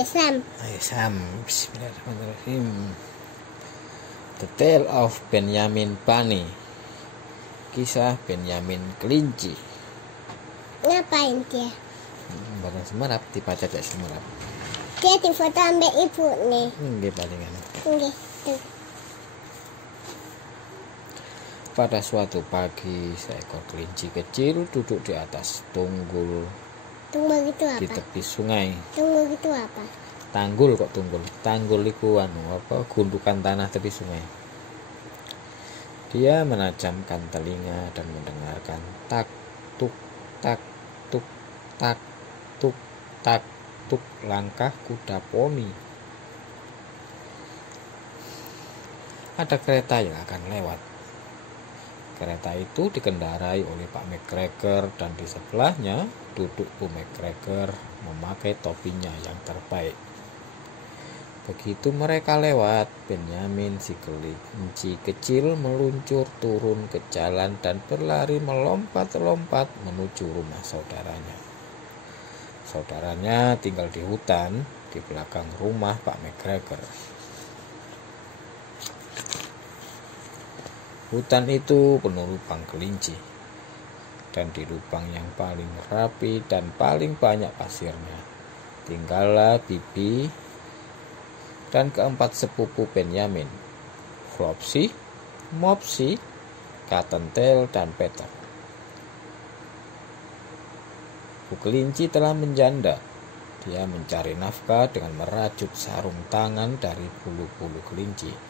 Ayo Sam. Bismillahirrahmanirrahim. The Tale of Benyamin Bunny. Kisah Benyamin Kelinci. Ngapain dia? Barang semerap, dibaca cek semerap. Dia difoto ambil ibu nih. Nggih palingan. Nggih, tuh. Pada suatu pagi, seekor kelinci kecil duduk di atas tunggul Tunggul itu di apa? tepi sungai. Tunggul itu apa? Tanggul kok tunggul. Tanggul iku gundukan tanah tepi sungai. Dia menajamkan telinga dan mendengarkan tak tuk tak tuk tak tuk tak tuk langkah kuda poni. Ada kereta yang akan lewat. Kereta itu dikendarai oleh Pak McGregor dan di sebelahnya duduk Bu McGregor memakai topinya yang terbaik. Begitu mereka lewat, Benyamin si kelinci kecil meluncur turun ke jalan dan berlari melompat-lompat menuju rumah saudaranya. Saudaranya tinggal di hutan di belakang rumah Pak McGregor. Hutan itu penuh lubang kelinci, dan di lubang yang paling rapi dan paling banyak pasirnya tinggallah Bibi dan keempat sepupu Benyamin, Flopsy, Mopsy, Cottontail, dan Peter. Bu kelinci telah menjanda. Dia mencari nafkah dengan merajut sarung tangan dari bulu-bulu kelinci.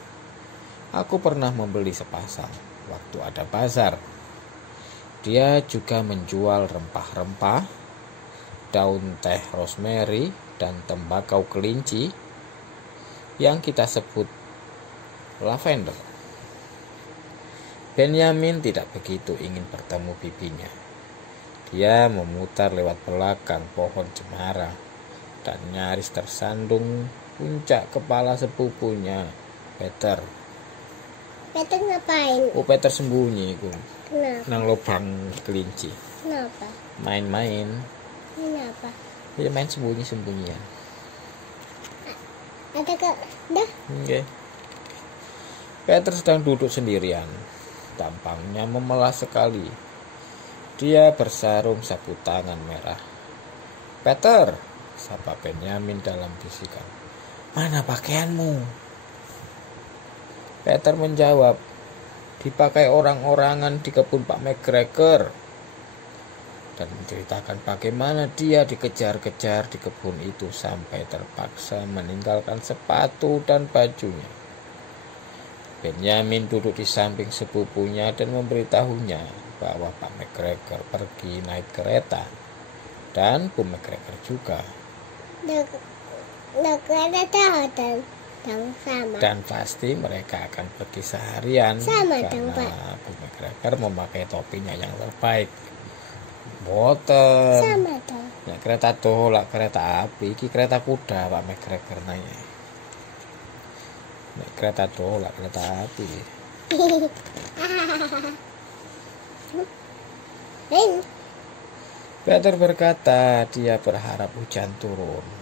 Aku pernah membeli sepasang waktu ada bazar. Dia juga menjual rempah-rempah, daun teh rosemary, dan tembakau kelinci yang kita sebut lavender. Benyamin tidak begitu ingin bertemu bibinya. Dia memutar lewat belakang pohon cemara dan nyaris tersandung puncak kepala sepupunya, Peter. Peter ngapain? Oh, Peter sembunyi itu Kenapa? nang lubang kelinci. Kenapa? Main-main. Kenapa? Dia main sembunyi-sembunyian. Ada ke? Dah? Oke. Peter sedang duduk sendirian. Tampangnya memelas sekali. Dia bersarung sapu tangan merah. Peter, sapa Benyamin dalam bisikan. Mana pakaianmu? Peter menjawab, dipakai orang-orangan di kebun Pak McGregor, dan menceritakan bagaimana dia dikejar-kejar di kebun itu sampai terpaksa meninggalkan sepatu dan bajunya. Benyamin duduk di samping sepupunya dan memberitahunya bahwa Pak McGregor pergi naik kereta dan Bu McGregor juga. Ada tahu sama. Dan pasti mereka akan pergi seharian Sama karena dong, Pak. Bu McGregor memakai topinya yang terbaik. Boten. Sama dong. Ya, kereta tolak kereta api, iki kereta kuda Pak McGregor naik. Nek kereta tolak kereta api. Peter berkata dia berharap hujan turun.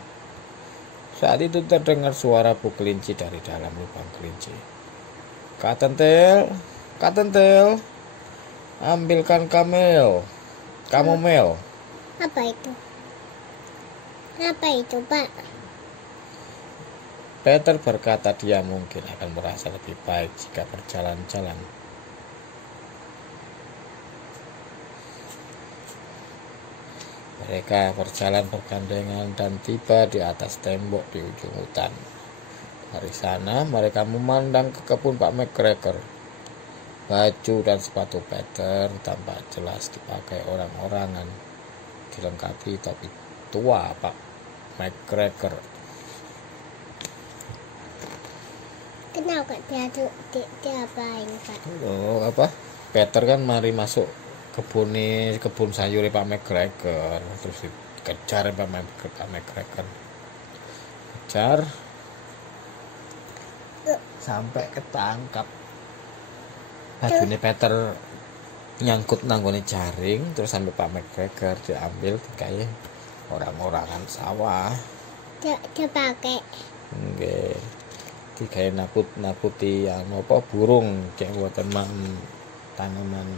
Saat itu terdengar suara Bu kelinci dari dalam lubang kelinci. Cottontail, ambilkan kamomel. Apa itu? Apa itu, Pak? Peter berkata dia mungkin akan merasa lebih baik jika berjalan-jalan. Mereka berjalan bergandengan dan tiba di atas tembok di ujung hutan. Dari sana mereka memandang ke kebun Pak McGregor. Baju dan sepatu Peter tampak jelas dipakai orang-orangan, dilengkapi topi tua Pak McGregor. Kenapa dia apain, Pak? Oh, apa? Peter kan mari masuk kebun sayur Pak McGregor, terus dikejar Pak McGregor. Kejar sampai ketangkap. Bajunya Peter nyangkut nanggone jaring, terus sampai Pak McGregor diambil kayak orang-orangan sawah. Dipakai. Nggih. Digawe nakuti burung cek mboten tanaman.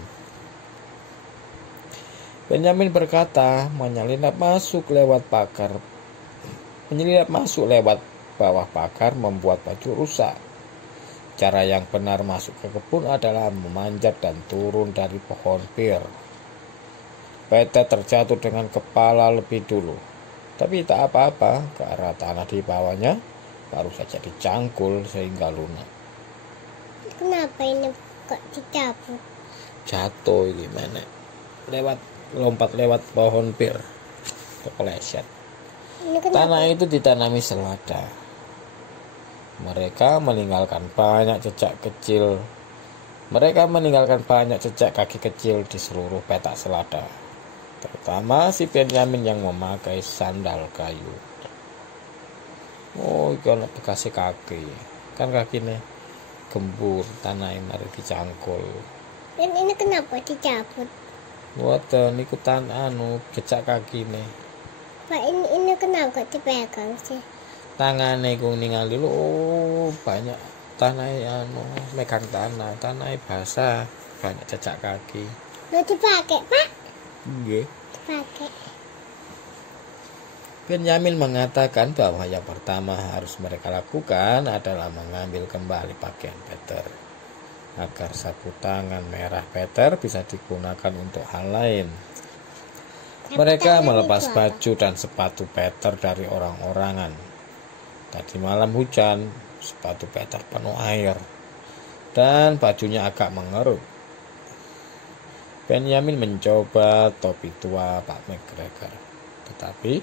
Benyamin berkata, menyelinap masuk lewat bawah pagar membuat baju rusak. Cara yang benar masuk ke kebun adalah memanjat dan turun dari pohon pir. Peter terjatuh dengan kepala lebih dulu, tapi tak apa-apa, ke arah tanah di bawahnya baru saja dicangkul sehingga lunak. Kenapa ini kok dicabut? Jatuh gimana? Lompat lewat pohon pir, kepleset. Tanah itu ditanami selada. Mereka meninggalkan banyak jejak kaki kecil di seluruh petak selada, terutama si Benyamin yang memakai sandal kayu. Oh, iki ana bekase kaki. Kan kakine gembur, tanah mari dicangkul. Dan ini kenapa dicabut? Mboten niku jejak kakine. Pak, ini kenapa dipegang sih? Tangane ku ningali banyak tanah megang tanah basah, banyak jejak kaki. Mau dipakai, Pak? Nggih. Dipakai. Benyamin mengatakan bahwa yang pertama harus mereka lakukan adalah mengambil kembali pakaian Peter, agar sapu tangan merah Peter bisa digunakan untuk hal lain. Mereka melepas baju dan sepatu Peter dari orang-orangan. Tadi malam hujan, sepatu Peter penuh air, dan bajunya agak mengerut. Benyamin mencoba topi tua Pak McGregor, tetapi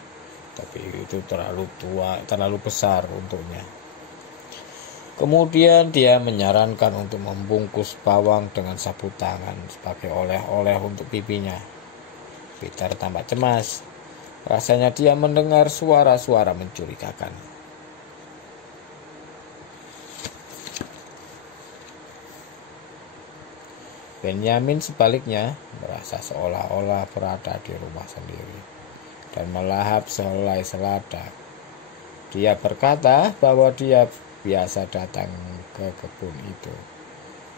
topi itu terlalu besar untuknya. Kemudian dia menyarankan untuk membungkus bawang dengan sapu tangan sebagai oleh-oleh untuk pipinya. Peter tampak cemas. Rasanya dia mendengar suara-suara mencurigakan. Benyamin sebaliknya merasa seolah-olah berada di rumah sendiri dan melahap sehelai selada. Dia berkata bahwa dia biasa datang ke kebun itu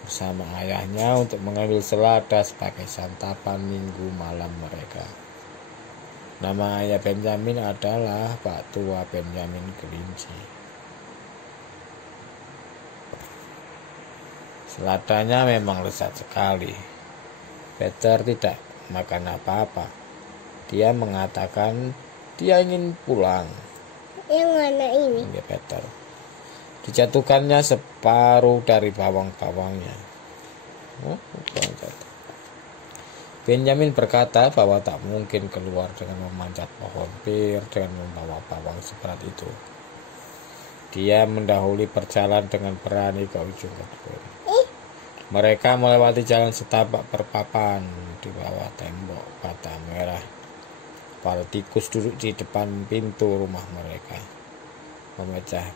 bersama ayahnya untuk mengambil selada sebagai santapan minggu malam mereka. Nama ayah Benyamin adalah Pak Tua Benyamin Kelinci. Seladanya memang lezat sekali. Peter tidak makan apa-apa. Dia mengatakan dia ingin pulang. Yang mana ini? Ya, Peter. Dijatuhkannya separuh dari bawang-bawangnya. Benyamin berkata bahwa tak mungkin keluar dengan memanjat pohon pir dengan membawa bawang seberat itu. Dia mendahului perjalanan dengan berani ke ujung kebun. Mereka melewati jalan setapak perpapan di bawah tembok bata merah. Para tikus duduk di depan pintu rumah mereka, memecah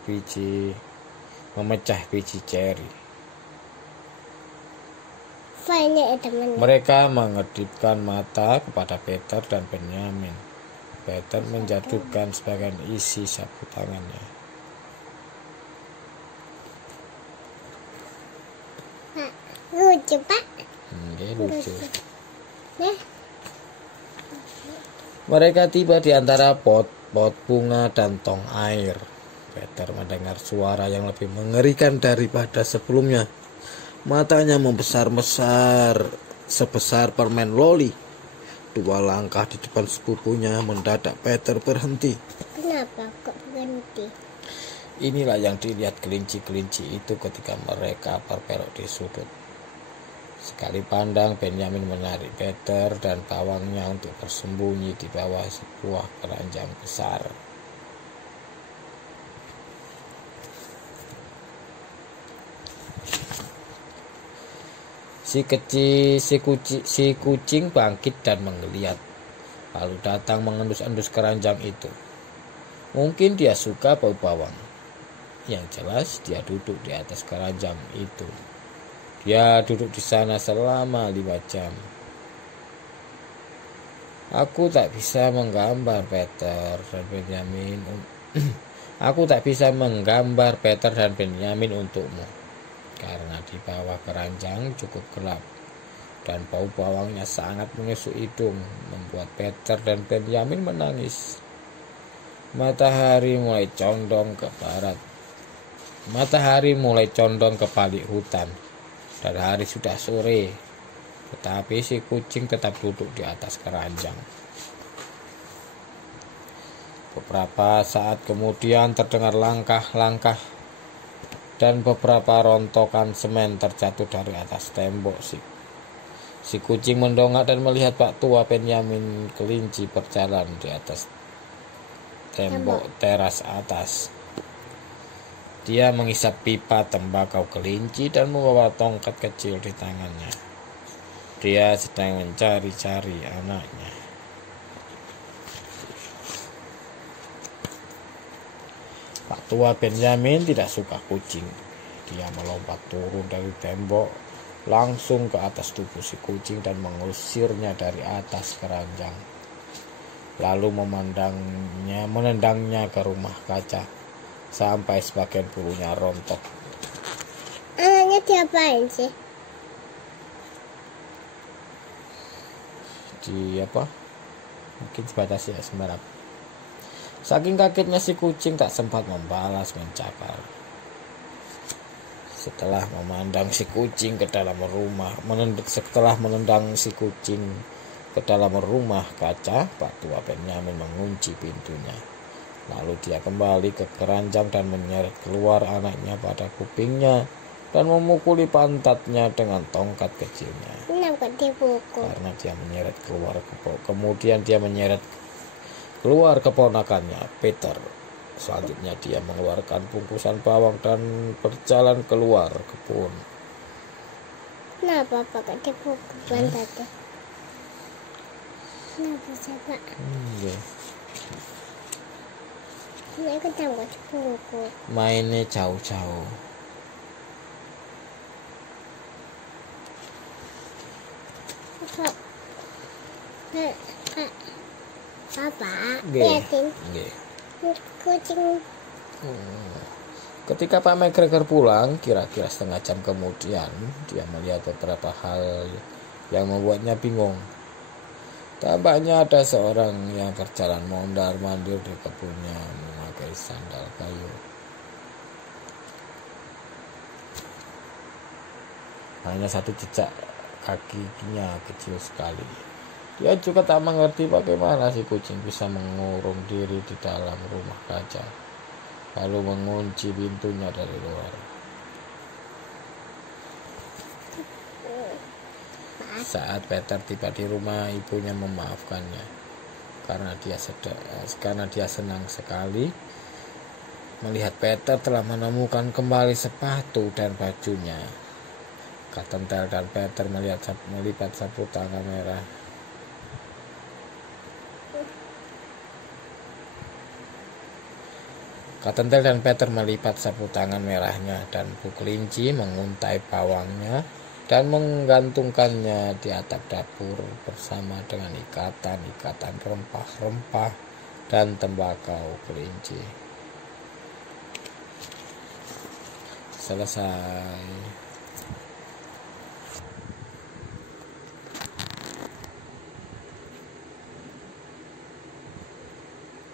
biji ceri. Mereka mengedipkan mata kepada Peter dan Benyamin. Peter menjatuhkan sebagian isi sapu tangannya. Pak, lucu, Pak. Lucu. Mereka tiba di antara pot-pot bunga dan tong air. Peter mendengar suara yang lebih mengerikan daripada sebelumnya. Matanya membesar-besar sebesar permen loli. 2 langkah di depan sepupunya, mendadak Peter berhenti. Kenapa kok berhenti? Inilah yang dilihat kelinci-kelinci itu ketika mereka berpelok di sudut. Sekali pandang, Benyamin menarik Peter dan bawangnya untuk bersembunyi di bawah sebuah keranjang besar. Si kucing bangkit dan menggeliat, lalu datang mengendus-endus keranjang itu. Mungkin dia suka bau bawang. Yang jelas dia duduk di atas keranjang itu. Dia duduk di sana selama 5 jam. Aku tak bisa menggambar Peter dan Benyamin Aku tak bisa menggambar Peter dan Benyamin untukmu, karena di bawah keranjang cukup gelap dan bau bawangnya sangat menusuk hidung, membuat Peter dan Benyamin menangis. Matahari mulai condong ke barat. Matahari mulai condong ke balik hutan, dan hari sudah sore. Tetapi si kucing tetap duduk di atas keranjang. Beberapa saat kemudian terdengar langkah-langkah dan beberapa rontokan semen terjatuh dari atas tembok. Si kucing mendongak dan melihat Pak Tua Benyamin kelinci berjalan di atas tembok teras atas. Dia menghisap pipa tembakau kelinci dan membawa tongkat kecil di tangannya. Dia sedang mencari-cari anaknya. Pak Tua Benyamin tidak suka kucing. Dia melompat turun dari tembok langsung ke atas tubuh si kucing dan mengusirnya dari atas keranjang. Lalu menendangnya ke rumah kaca sampai sebagian bulunya rontok. Anaknya diapain sih? Mungkin dibatasi asmara. Saking kagetnya si kucing tak sempat membalas mencakar. Setelah menendang si kucing ke dalam rumah kaca, Pak Tua Benyamin mengunci pintunya. Lalu dia kembali ke keranjang dan menyeret keluar anaknya pada kupingnya dan memukuli pantatnya dengan tongkat kecilnya. Kenapa dipukul? Karena dia menyeret keluar kemudian dia menyeret keluar keponakannya, Peter. Selanjutnya dia mengeluarkan bungkusan bawang dan berjalan keluar kebun. Kenapa pakai dipukul pantatnya? Kenapa sih, Pak? Mereka kenapa dipukul? Mainnya jauh-jauh. Papa, liatin kucing. Ketika Pak McGregor pulang, kira-kira setengah jam kemudian, dia melihat beberapa hal yang membuatnya bingung. Tampaknya ada seorang yang berjalan mondar-mandir di kebunnya memakai sandal kayu. Hanya satu jejak kakinya kecil sekali. Dia juga tak mengerti bagaimana si kucing bisa mengurung diri di dalam rumah kaca, lalu mengunci pintunya dari luar. Saat Peter tiba di rumah, ibunya memaafkannya karena dia senang sekali melihat Peter telah menemukan kembali sepatu dan bajunya. Katentel dan Peter melipat sapu tangan merah. Katentel dan Peter melipat sapu tangan merahnya dan Bu Kelinci menguntai bawangnya dan menggantungkannya di atap dapur bersama dengan ikatan rempah-rempah dan tembakau kelinci. Selesai.